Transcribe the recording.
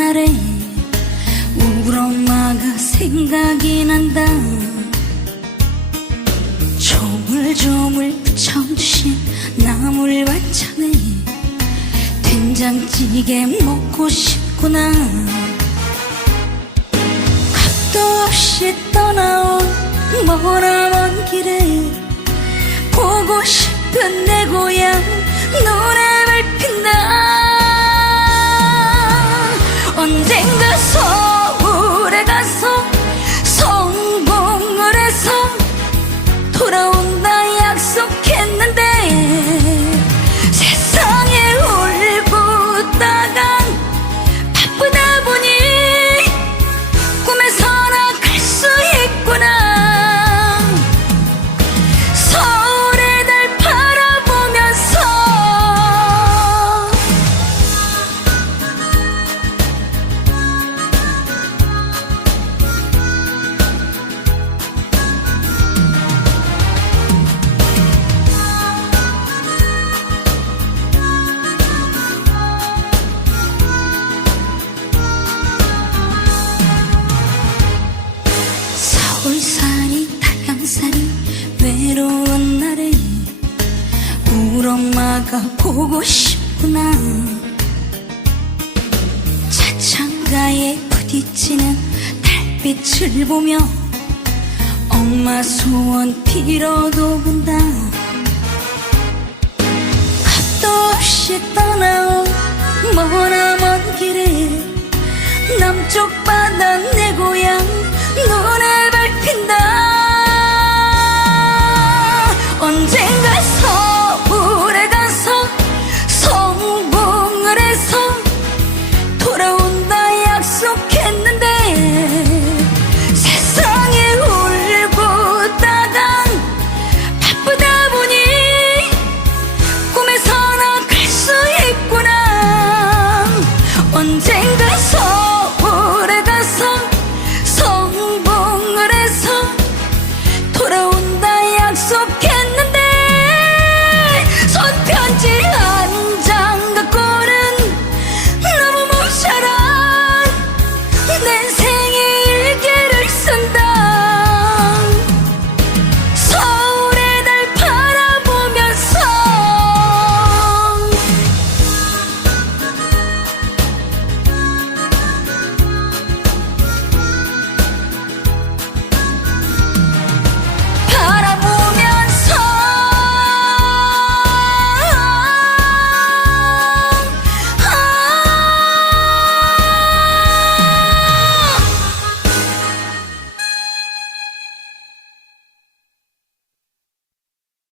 날에 우리 엄마가 생각이 난다. 조물조물 부쳐주신 나물 반찬에 된장찌개 먹고 싶구나. 값도 없이 떠나온 머나먼 길에 보고 싶은 내 고향 노래 Who do 엄마가 보고 싶구나. 차창가에 부딪히는 달빛을 보며 엄마 소원 빌어도 본다. 값도 없이 떠나온 머나먼 길에 남쪽 바다 내 고향